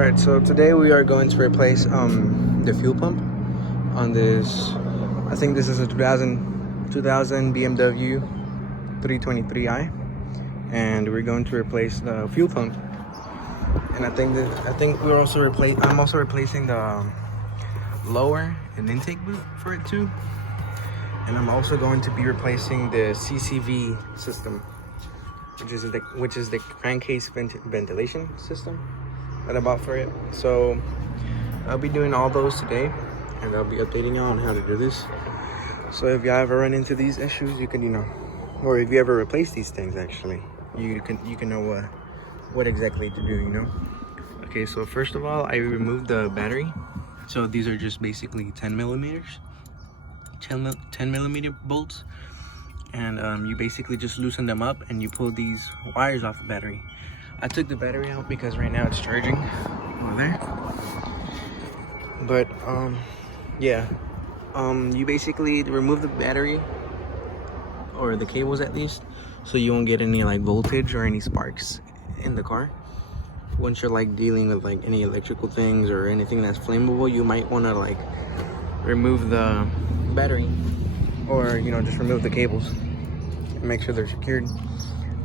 Alright, so today we are going to replace the fuel pump on this. I think this is a 2000 BMW 323i, and we're going to replace the fuel pump. And I think we're also I'm also replacing the lower and intake boot for it too. And I'm also going to be replacing the CCV system, which is the crankcase ventilation system that I bought for it. So I'll be doing all those today, and I'll be updating you on how to do this. So if you ever run into these issues, you can, or if you ever replace these things, actually, you can know what exactly to do, Okay, so first of all, I removed the battery. So these are just basically 10 millimeter bolts, and you basically just loosen them up and you pull these wires off the battery. I took the battery out because right now it's charging over there, but yeah, you basically remove the battery, or the cables at least, so you won't get any like voltage or any sparks in the car. Once you're like dealing with like any electrical things or anything that's flammable, you might want to like remove the battery, or just remove the cables and make sure they're secured.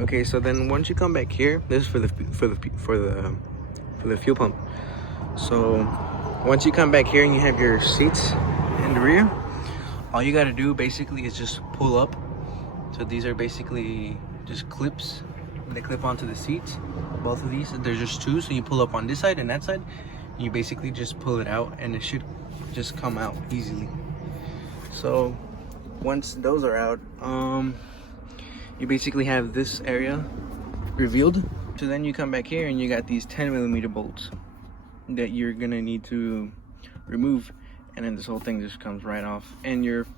Okay, so then once you come back here, this is for the fuel pump. So once you come back here and you have your seats in the rear, all you got to do basically is just pull up. So these are basically just clips. They clip onto the seats, both of these. There's just two, so you pull up on this side and that side. You basically just pull it out and it should just come out easily. So once those are out, you basically have this area revealed. So then you come back here and you got these 10 millimeter bolts that you're gonna need to remove, and then this whole thing just comes right off. And your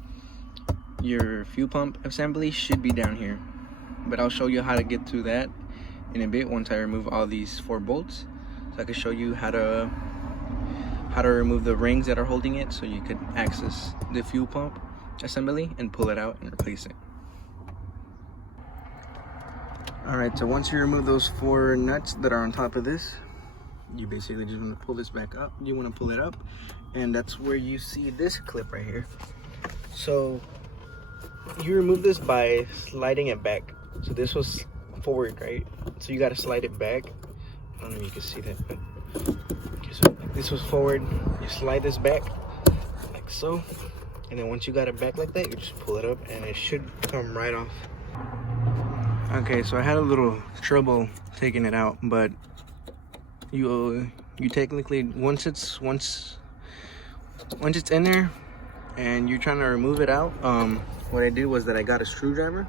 fuel pump assembly should be down here, but I'll show you how to get to that in a bit once I remove all these 4 bolts. So I can show you how to remove the rings that are holding it, so you could access the fuel pump assembly and pull it out and replace it. Alright, so once you remove those 4 nuts that are on top of this, you basically just want to pull this back up. You want to pull it up, and that's where you see this clip right here. So you remove this by sliding it back. So this was forward, right? So you got to slide it back. I don't know if you can see that, but okay, so this was forward. You slide this back like so, and then once you got it back like that, you just pull it up and it should come right off. Okay, so I had a little trouble taking it out, but you technically, once it's in there and you're trying to remove it out, what I did was that I got a screwdriver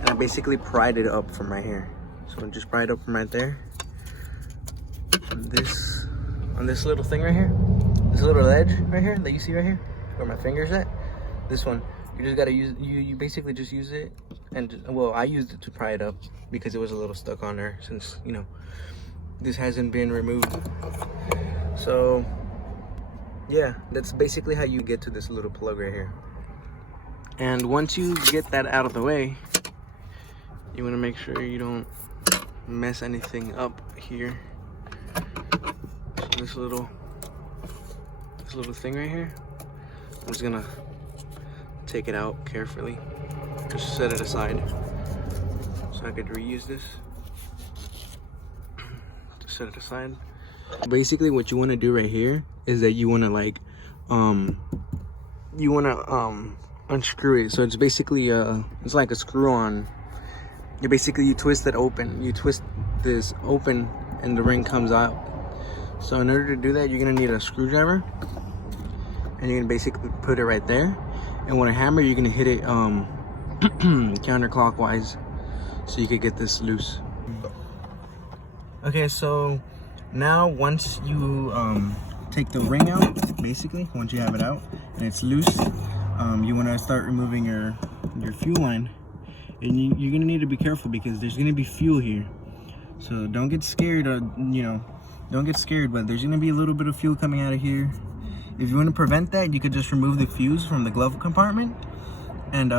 and I basically pried it up from right here. So just pry it up from right there on this little thing right here, this little edge right here that you see right here where my finger's at. This one, you just gotta use, you basically just use it, and well, I used it to pry it up because it was a little stuck on there since this hasn't been removed. So yeah, that's basically how you get to this little plug right here. And once you get that out of the way, you want to make sure you don't mess anything up here. So this little thing right here, I'm just gonna take it out carefully, just set it aside so I could reuse this. Just set it aside. Basically what you want to do right here is that you want to like unscrew it. So it's basically it's like a screw on. You twist it open. You twist this open and the ring comes out. So in order to do that, you're gonna need a screwdriver, and you're gonna basically put it right there, and with a hammer you're gonna hit it counterclockwise so you could get this loose. Okay, so now once you take the ring out, basically once you have it out and it's loose, you want to start removing your fuel line, and you're gonna need to be careful because there's gonna be fuel here. So don't get scared, don't get scared, but there's gonna be a little bit of fuel coming out of here. If you want to prevent that, you could just remove the fuse from the glove compartment and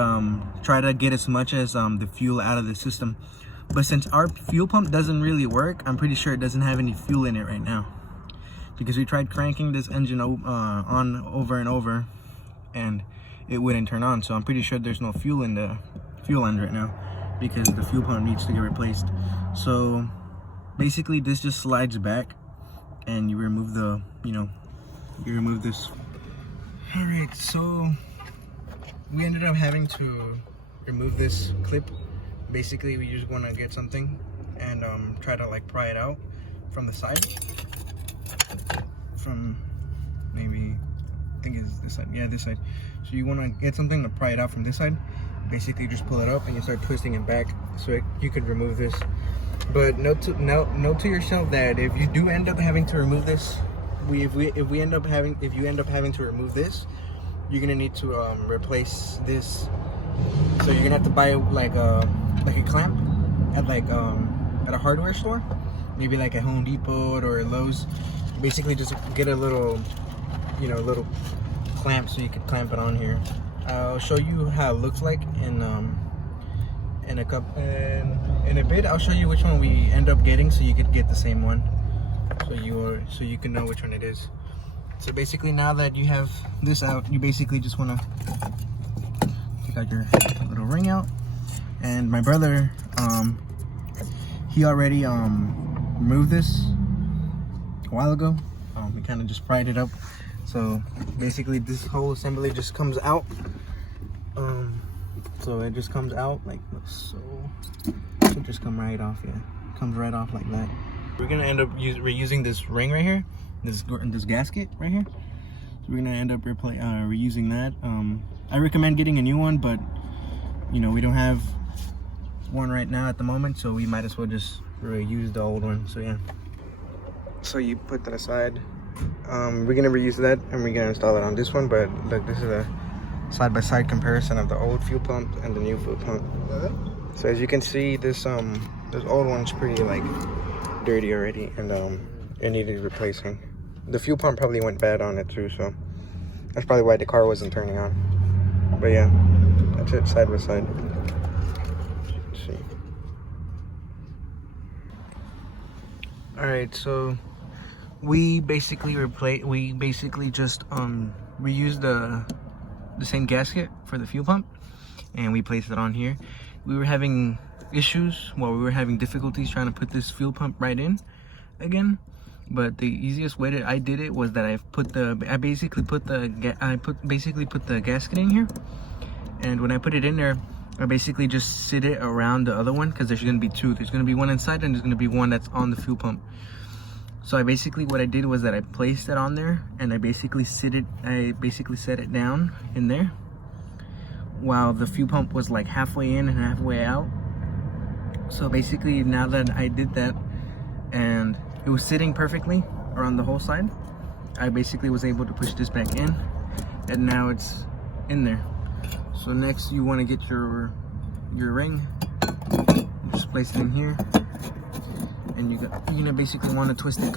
try to get as much as the fuel out of the system. But since our fuel pump doesn't really work, I'm pretty sure it doesn't have any fuel in it right now, because we tried cranking this engine on over and over and it wouldn't turn on. So I'm pretty sure there's no fuel in the fuel end right now, because the fuel pump needs to get replaced. So basically this just slides back and you remove the, you remove this. All right, so we ended up having to remove this clip. Basically we just want to get something and try to like pry it out from the side, from maybe, I think it's this side, yeah, this side. So you want to get something to pry it out from this side. Basically just pull it up and you start twisting it back so you could remove this. But note to yourself that if you do end up having to remove this, if you end up having to remove this, you're gonna need to replace this. So you're gonna have to buy like a clamp at at a hardware store, maybe like at Home Depot or Lowe's. Basically just get a little, little clamp so you can clamp it on here. I'll show you how it looks like in a bit. I'll show you which one we end up getting so you could get the same one, so you can know which one it is. So basically now that you have this out, you basically just want to take out your little ring out. And my brother, he already removed this a while ago. We kind of just pried it up. So basically this whole assembly just comes out. So it just comes out like so. It just come right off, yeah. Comes right off like that. We're gonna end up reusing this ring right here, this gasket right here. So we're gonna end up reusing that. I recommend getting a new one, but we don't have one right now at the moment, so we might as well just reuse the old one. So yeah. So you put that aside. We're gonna reuse that and we're gonna install it on this one. But look, this is a side-by-side comparison of the old fuel pump and the new fuel pump. So as you can see, this old one's pretty like dirty already, and it needed replacing. The fuel pump probably went bad on it too, so that's probably why the car wasn't turning on. But yeah, that's it, side by side. Let's see. All right, so we basically just reused the same gasket for the fuel pump, and we placed it on here. We were having issues, we were having difficulties trying to put this fuel pump right in again. But the easiest way that I did it was that I basically put the gasket in here, and when I put it in there, I basically just sit it around the other one, because there's gonna be two. There's gonna be one inside and there's gonna be one that's on the fuel pump. So what I did was that I placed it on there, and I basically set it down in there while the fuel pump was like halfway in and halfway out. So basically now that I did that and it was sitting perfectly around the whole side, I basically was able to push this back in, and now it's in there. So next you want to get your ring, just place it in here, and you're gonna basically want to twist it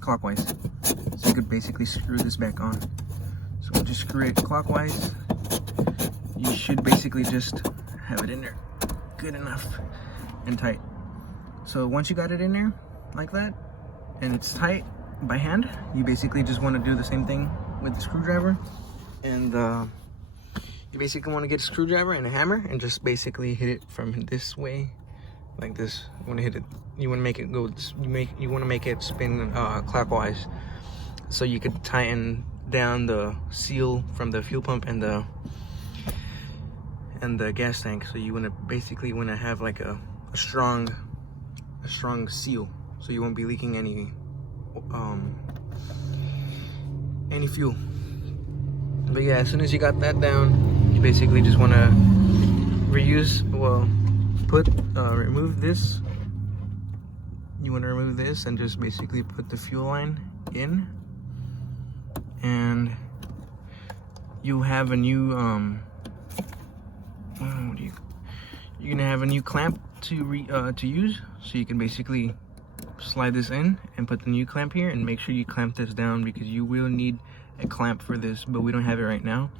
clockwise. So you could basically screw this back on. So we'll just screw it clockwise. You should basically just have it in there good enough and tight. So once you got it in there like that and it's tight by hand, you basically just want to do the same thing with the screwdriver. And you basically want to get a screwdriver and a hammer and just basically hit it from this way, like this. You want to hit it, you want to make it go, you want to make it spin clockwise, so you could tighten down the seal from the fuel pump and the gas tank. So you want to basically have like a strong seal, so you won't be leaking any fuel. But yeah, as soon as you got that down, you basically just want to remove this. You want to remove this and just basically put the fuel line in, and you have a new you're gonna have a new clamp to use. So you can basically slide this in and put the new clamp here, and make sure you clamp this down, because you will need a clamp for this, but we don't have it right now.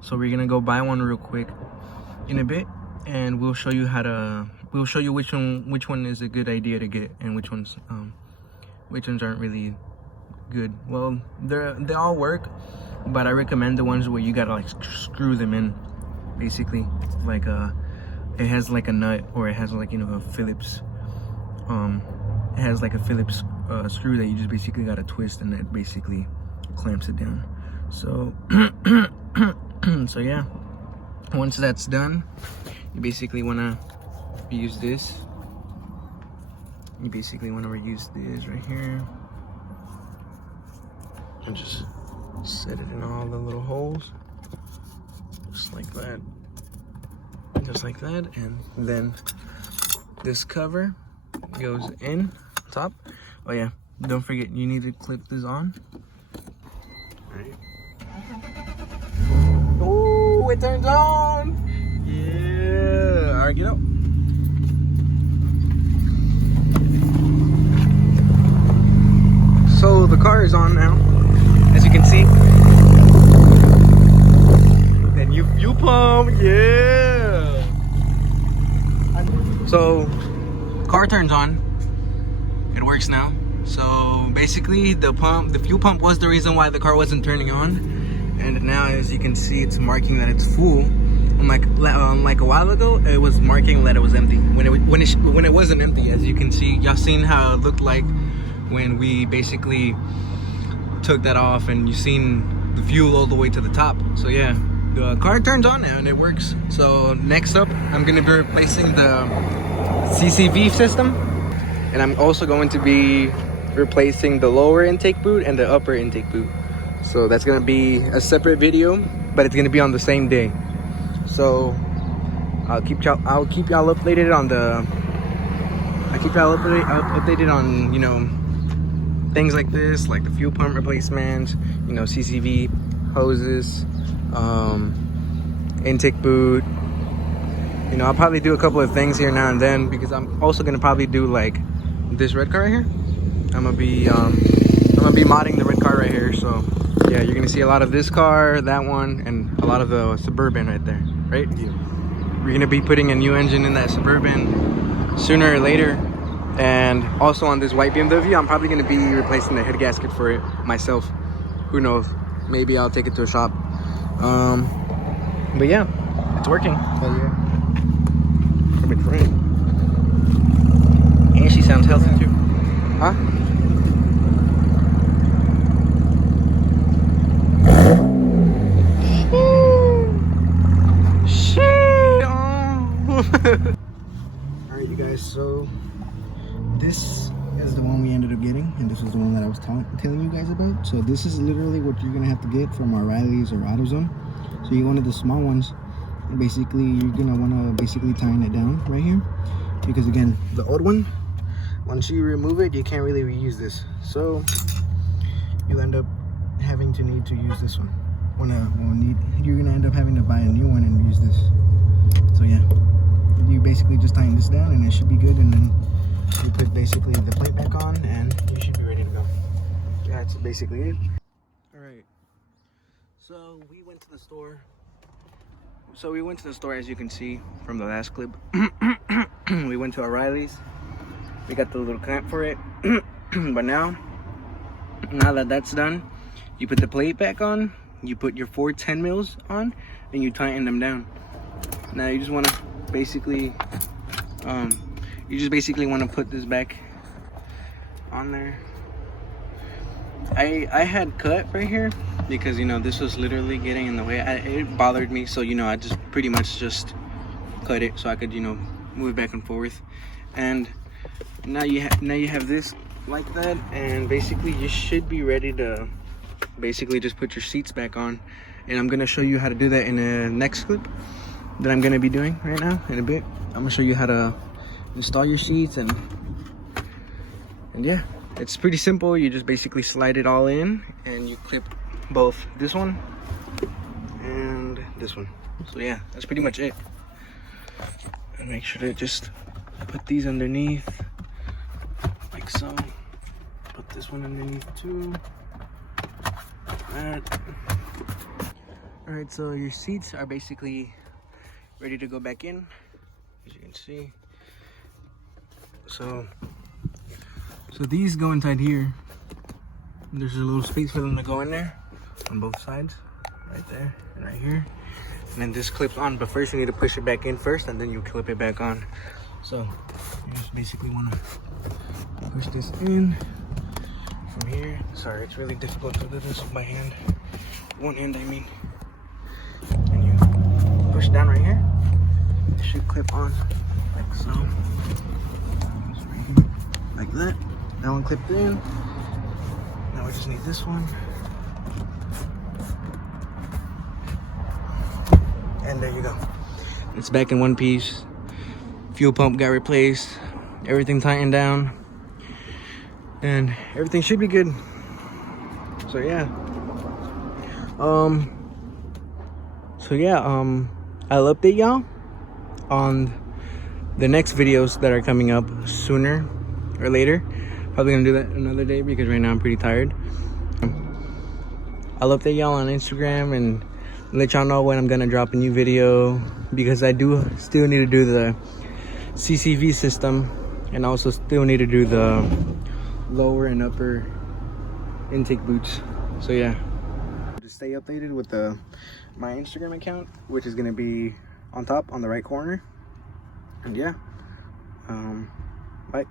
So we're gonna go buy one real quick in a bit, and we'll show you how to. We'll show you which one is a good idea to get, and which ones aren't really good. Well, they all work, but I recommend the ones where you gotta like screw them in, basically. Like it has like a nut, or it has like, you know, a Phillips. It has like a Phillips screw that you just basically gotta twist, and it basically clamps it down. So so yeah, once that's done, you basically wanna use this. You basically wanna reuse this right here, and just set it in all the little holes, just like that, and then this cover goes in top. Oh yeah, don't forget, you need to clip this on. Right. Oh, it turns on. Yeah. All right, get up. So the car is on now, as you can see. Then you pump, yeah. So car turns on. It works now. So basically, the fuel pump was the reason why the car wasn't turning on, and now, as you can see, it's marking that it's full. Like a while ago, it was marking that it was empty when it wasn't empty. As you can see, y'all seen how it looked like when we basically took that off, and you seen the fuel all the way to the top. So yeah, the car turns on now and it works. So next up, I'm gonna be replacing the CCV system, and I'm also going to be replacing the lower intake boot and the upper intake boot. So that's gonna be a separate video, but it's gonna be on the same day. So I'll keep y'all updated on updated on, you know, things like this, like the fuel pump replacement, you know, CCV hoses, intake boot. You know, I'll probably do a couple of things here now and then, because I'm also gonna probably do like this red car right here. I'm gonna be modding the red car right here. So yeah, you're gonna see a lot of this car, that one, and a lot of the Suburban right there, right? Yeah. We're gonna be putting a new engine in that Suburban sooner or later. And also on this white BMW, I'm probably gonna be replacing the head gasket for it myself. Who knows? Maybe I'll take it to a shop. But yeah, it's working. Hell yeah. From in front. And she sounds healthy too. Huh? Shit. Alright, you guys, so this is the one we ended up getting, and this is the one that I was telling you guys about. So this is literally what you're gonna have to get from O'Reilly's or AutoZone. So you wanted the small ones, and basically you're gonna wanna basically tighten it down right here, because again, the old one, once you remove it, you can't really reuse this. So you'll end up having to need to use this one. You're gonna end up having to buy a new one and use this. So yeah, you basically just tighten this down, and it should be good, and then you put basically the plate back on, and you should be ready to go. That's basically it. All right. So we went to the store. As you can see from the last clip. We went to O'Reilly's. We got the little clamp for it. But now that that's done, you put the plate back on. You put your 4 10 mils on, and you tighten them down. Now you just want to basically want to put this back on there. I had cut right here because, you know, this was literally getting in the way. It bothered me, so, you know, I just pretty much just cut it so I could, you know, move back and forth. And now you have this like that, and basically you should be ready to basically just put your seats back on. And I'm gonna show you how to do that in the next clip that I'm gonna be doing right now in a bit. I'm gonna show you how to install your seats, and yeah, it's pretty simple. You just basically slide it all in, and you clip both this one and this one. So yeah, that's pretty much it. And make sure to just put these underneath like so. Put this one underneath too, like that. All right, so your seats are basically ready to go back in. can see. So these go inside here. There's a little space for them to go in there on both sides, right there and right here. And then this clips on, but first you need to push it back in first, and then you clip it back on. So you just basically want to push this in from here. Sorry, it's really difficult to do this with my hand. One hand, I mean. And you push down right here. It should clip on like so. Like that. That one clipped in. Now we just need this one. And there you go. It's back in one piece. Fuel pump got replaced. Everything tightened down. And everything should be good. So yeah. I'll update y'all on the next videos that are coming up sooner or later. Probably gonna do that another day because right now I'm pretty tired. I'll update y'all on Instagram and let y'all know when I'm gonna drop a new video, because I do still need to do the CCV system and also still need to do the lower and upper intake boots. So yeah, just stay updated with my Instagram account, which is gonna be on top on the right corner. And yeah, bye.